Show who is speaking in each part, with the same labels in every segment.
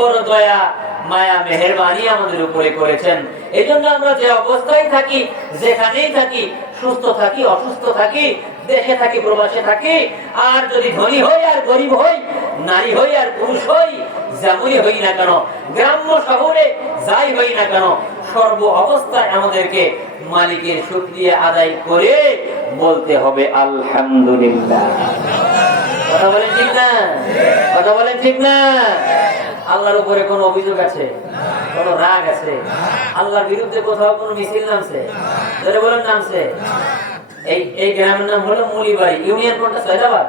Speaker 1: বড় দয়া, মায়া, মেহেরবানি আমাদের উপরে করেছেন। এই জন্য আমরা যে অবস্থায় থাকি, যেখানেই থাকি, সুস্থ থাকি, অসুস্থ থাকি, দেশে থাকি, প্রবাসে থাকি, আর যদি ধনী হই আর গরিব হই, নারী হই আর পুরুষ হই, যেমনই হই না কেন, গ্রাম্য শহরে যাই হই না কেন, সর্ব অবস্থায় আমাদেরকে মালিকের শুক্রিয়া আদায় করে বলতে হবে, আলহামদুলিল্লাহ। কথা বলেন ঠিক না? কথা বলেন ঠিক না? আল্লাহর উপরে কোন অভিযোগ আছে? কোন রাগ আছে? আল্লাহর বিরুদ্ধে কোথাও কোন মিছিল নামছে? ধরে বলেন নামছে। এই এই গ্রামের নাম হলো মুলিবাড়ি। ইউনিয়ন কোনটা? সৈদাবাদ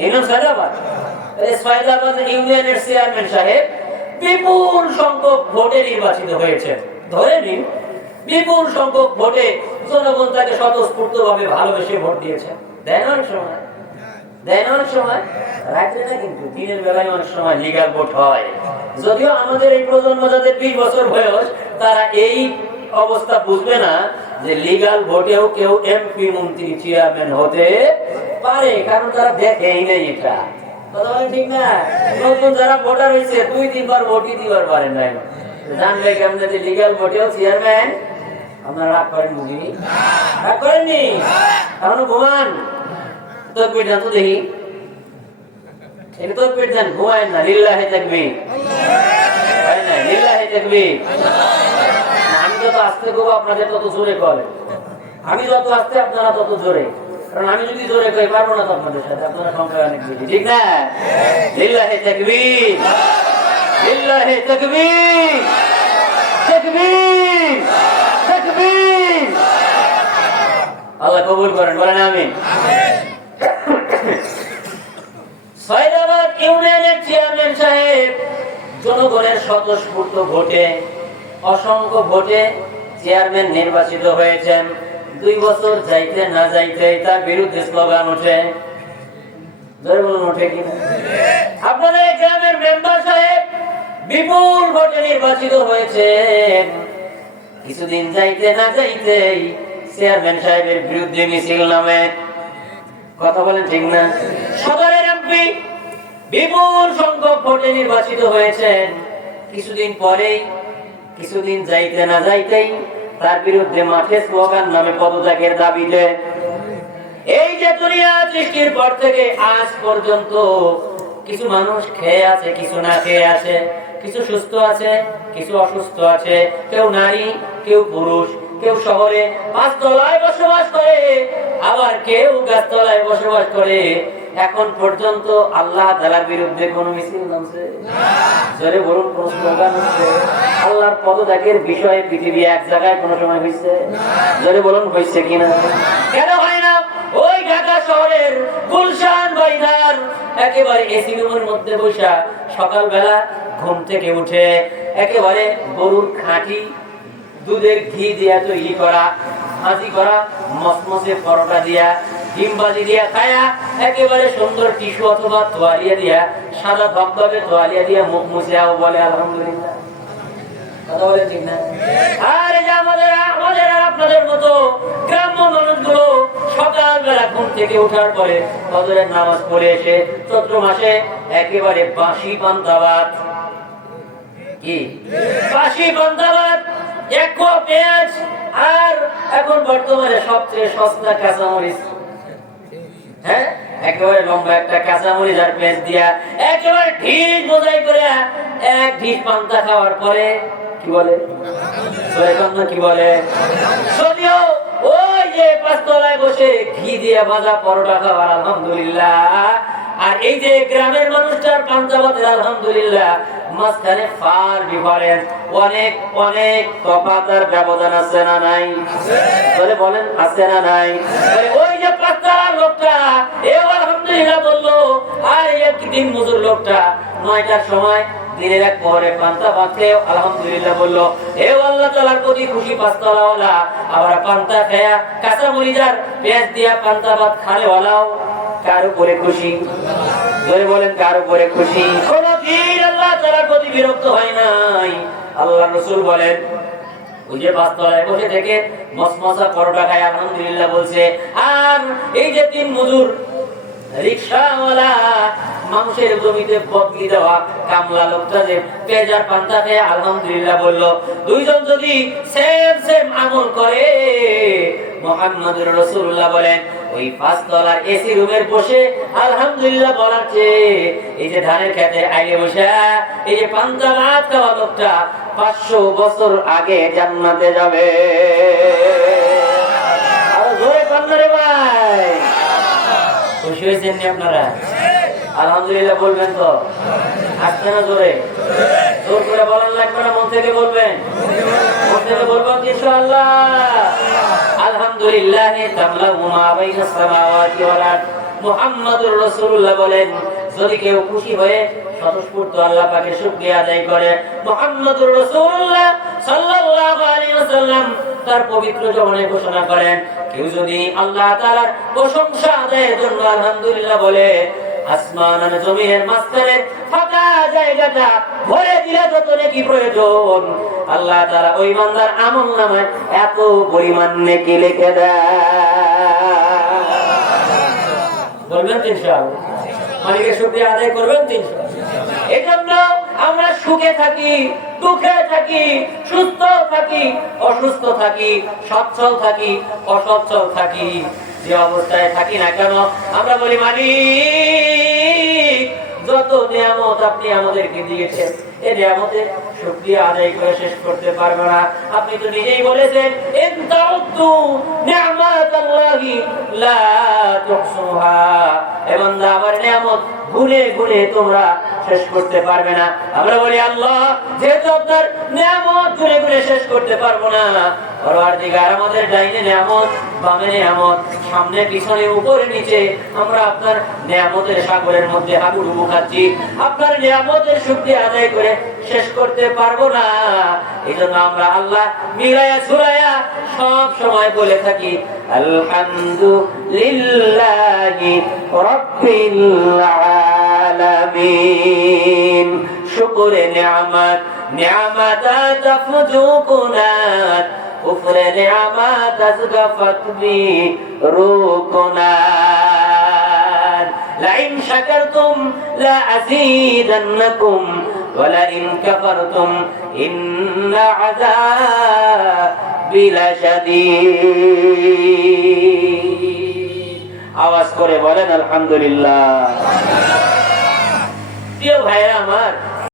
Speaker 1: ইউনিয়ন সৈদাবাদ সৈদাবাদ চেয়ারম্যান সাহেব বিপুল সংখ্যক ভোটে নির্বাচিত হয়েছে ধরে নিন, বিপুল সংখ্যক ভোটে তাকে স্বতঃস্ফূর্ত ভাবে ভালোবেসে ভোট দিয়েছে। দেন সময়। দেন অনেক সময়? রাত্রে না কিন্তু, দিনের বেলায় অনেক সময় লিগাল ভোট হয়। যদিও আমাদের এই প্রজন্ম যাদের বিশ বছর বয়স, তারা এই অবস্থা বুঝবে না যে লিগাল ভোটেও কেউ এমপি মন্ত্রী চেয়ারম্যান হতে পারে, কারণ তারা দেখেই নেই এটা। কথা বলেন ঠিক না? নতুন যারা ভোটার হয়েছে, দুই, তিনবার ভোটই দিবার পারেন নাই। জানলে কেমন যে লিগাল ভোটেও চেয়ারম্যান আপনারা রাগ করেন মুগি রাগ করেননি? এখনও ঘুমান। তো পেট তো দেখি? এটা তো পেট দেন। ঘুমায় না লিল্লাহে থাকবি হয় লিল্লাহে থাকবি আমি যত আস্তে করব আপনাদের তত জোরে করে আমি যত আস্তে আপনারা তত জোরে। কারণ আমি যদি জোরে কই পারব না তো আপনাদের সাথে। আপনারা সংখ্যা অনেক বেশি। ঠিক না? লিল্লাহে থাকবি লিল্লাহে থাকবি থাকবি আল্লাহ। কবুল করেন। বলেন আমি ইউনিয়নের চেয়ারম্যান নির্বাচিত দুই বছর যাইতে না যাইতে তার বিরুদ্ধে কিনা আপনাদের গ্রামের মেম্বার সাহেব বিপুল ভোটে নির্বাচিত হয়েছেন। কিছুদিন যাইতে না যাইতেই চেয়ারম্যান সাহেবের বিরুদ্ধে মিছিল নামে। কথা বলেন ঠিক না? সদরের এমপি বিপুল সংখ্যক ভোটে নির্বাচিত হয়েছেন। কিছুদিন পরেই, কিছুদিন যাইতে না যাইতেই তার বিরুদ্ধে মাঠে স্লোগান নামে পদত্যাগের দাবিতে এই যে দুনিয়া সৃষ্টির পর থেকে আজ পর্যন্ত কিছু মানুষ খেয়ে আছে, কিছু না খেয়ে আছে, কিছু সুস্থ আছে, কিছু অসুস্থ আছে, কেউ নারী, কেউ পুরুষ। কেউ শহরে পাঁচতলায় বসবাস করে, আবার কেউ গাছতলায় বসবাস করে। এখন পর্যন্ত আল্লাহ তালার বিরুদ্ধে কোন মিছিল নামছে? জোরে বলুন, কোন স্লোগান হচ্ছে আল্লাহর পদত্যাগের বিষয়ে পৃথিবী এক জায়গায় কোন সময় হয়েছে জোরে বলুন হয়েছে কিনা? কেন হয় না? ওই ঢাকা শহরের গুলশান বাইদার একেবারে এসি রুমের মধ্যে বসা সকালবেলা ঘুম থেকে উঠে একেবারে গরুর খাঁটি দুধের ঘি দিয়া তৈরি করা, ভাজি করা মসমসে পরোটা দিয়া, ডিম ভাজি দিয়া খায়া একেবারে সুন্দর টিস্যু অথবা তোয়ালিয়া দিয়া, সাদা ধবধবে তোয়ালিয়া দিয়া মুখ মুছিয়াও বলে আলহামদুলিল্লাহ। পরে মাসে একেবারে বাঁশি পান্তাবাদ কি? বাঁশি পান্তাবাদ এক পেঁয়াজ আর এখন বর্তমানে সবচেয়ে সস্তা কাঁচামরিচ। হ্যাঁ? একেবারে আর পেঁয়াজ একেবারে ঢিস করে পান্তা কি বলে? যদিও ওই যে পাঁচতলায় বসে ঘি দিয়ে ভাজা পরোটা খাওয়ার আলহামদুলিল্লাহ। আর এই যে গ্রামের মানুষটার পাঞ্জাবাদের আলহামদুলিল্লাহ, মাঝখানে ফার ডিফারেন্স অনেক অনেক আর ব্যবধান আছে না নাই? বলে বলেন, আছে না নাই? ওই যে পাঁচতলার লোকটা এও আলহামদুলিল্লাহ বলল, আর একদিন মজুর লোকটা? নয়টার সময় দিনের খুশি বলেন খুশি? বিরক্ত হয় নাই। আল্লাহ রসুল বলেন, ওই যে পাঁচতলায় বসে থেকে মসমসা খায়, আলহামদুলিল্লাহ বলছে, আর এই যে তিন মজুর রিক্সাওয়ালা মানুষের জমিতে বদলি দেওয়া কামলা লোকটা যে পেজার পান্তা খেয়ে আলহামদুলিল্লাহ বলল, দুইজন যদি সেম সেম আমল করে রসুল্লাহ বলেন, ওই এসি রুমের বসে আলহামদুলিল্লাহ বলার চেয়ে, এই যে ধানের খেতে আগে বসে, এই যে পান্তা ভাত খাওয়া লোকটা পাঁচশো বছর আগে জান্নাতে যাবে। আলহামদুলিল্লাহ বলবেন তো। আসছে না জোরে? জোর করে বলার লাগবে না মন থেকে বলবেন। মন থেকে বলব আলহামদুলিল্লাহ তামলাহু মা বাইনাস সামাওয়াতি ওয়াল আরদ। মুহাম্মাদুর রাসূলুল্লাহ বলেন যদি কেউ খুশি হয়ে স্বতঃস্ফূর্ত আল্লাহ পাকের শুকরিয়া আদায় করে, মুহাম্মাদুর রাসূলুল্লাহ সাল্লাল্লাহু আলাইহি ওয়াসাল্লাম তার পবিত্র জবানে ঘোষণা করেন, কেউ যদি আল্লাহ তাআলার প্রশংসা আদায়ের জন্য আলহামদুলিল্লাহ বলে আসমান আর জমিনের মাঝখানে ফাঁকা জায়গাটা ভরে দিলে যত নাকি প্রয়োজন। আল্লাহ তারা ওই বান্দার আমল নামায় এত পরিমাণ নেকি লিখে দেয় বলবেন মালিকের শুক্রিয়া আদায় করবেন তিনশো। এজন্য জন্য আমরা সুখে থাকি, দুঃখে থাকি সুস্থ থাকি, অসুস্থ থাকি, সচ্ছল থাকি, অসচ্ছল থাকি। যে অবস্থায় থাকি না কেন, আমরা বলি, মালিক যত নিয়ামত আপনি আমাদেরকে দিয়েছেন এই নিয়ামতের শুকরিয়া আদায় করে শেষ করতে পারব না। আপনি তো নিজেই বলেছেন নিয়ামত তোমরা শেষ করতে পারবে না। আমরা বলি, আল্লাহ, যেহেতু আপনার নিয়ামত শেষ করতে পারব না আমাদের ডাইনে নিয়ামত, বামে নিয়ামত সামনে পিছনে, উপরে, নিচে, আমরা আপনার নিয়ামতের সাগরের মধ্যে হাবুডুবু খাচ্ছি। আপনার নিয়ামতের শুকরিয়া আদায় করে শেষ করতে পারব না। এই জন্য আমরা আল্লাহ মিলায়া সুরায়া সব সময় বলে থাকি, আলহামদুলিল্লাহি রাব্বিল আলামিন। শুকরে নিয়ামত কুফর নিয়ামত আজগাফত বি রুকুনাত لئن شكرتم لأزيدنكم ولئن كفرتم إن عذابي لشديد আওয়াজ করে বলেন আলহামদুলিল্লাহ প্রিয় ভাইরা আমার